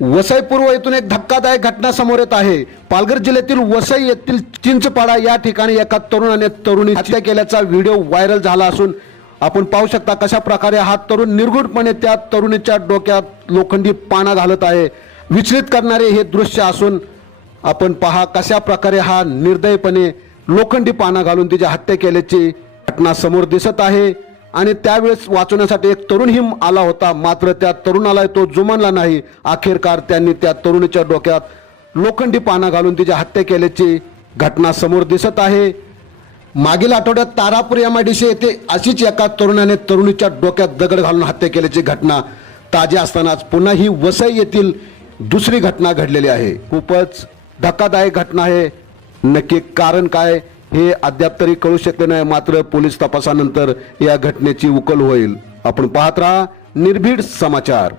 वसई पूर्व येथून एक धक्कादायक घटना समोर येत आहे. पालघर जिल्ह्यातील वसई येथील चिंचपाडा या ठिकाणी एका तरुणाने तरुणी हत्या केल्याचा व्हिडिओ व्हायरल झाला असून आपण पाहू शकता कशा प्रकारे हा तरुण निर्गुणपणे त्या तरुणीच्या डोक्यात लोखंडी पाना घालत आहे. विचलित करणारे हे दृश्य असून आपण पहा कशा प्रकारे हा निर्दयपणे लोखंडी पाना घालून तिच्या हत्या केल्याची घटना समोर दिसत आहे. आणि त्यावेळेस वाचवण्यासाठी एक तरुणही आला होता. मात्र त्या तरुणाला तो जुमानला नाही. अखेरकार त्यांनी त्या तरुणीच्या डोक्यात लोखंडी पाना घालून तिची हत्या केल्याची घटना समोर दिसत आहे. मागील आठवड्यात Tarapur M I D C येथे अशीच एका तरुणाने तरुणीच्या डोक्यात दगड घालून हत्या केल्याची घटना ताजी असतानाच पुन्हा ही वसई येथील दुसरी घटना घडलेली आहे. खूपच धक्कादायक घटना आहे. नक्की कारण काय? हे अद्याप तरी कळू शकले नाही मात्र पोलीस तपासानंतर या घटनेची उकल होईल. आपण पाहत राहा निर्भीड समाचार.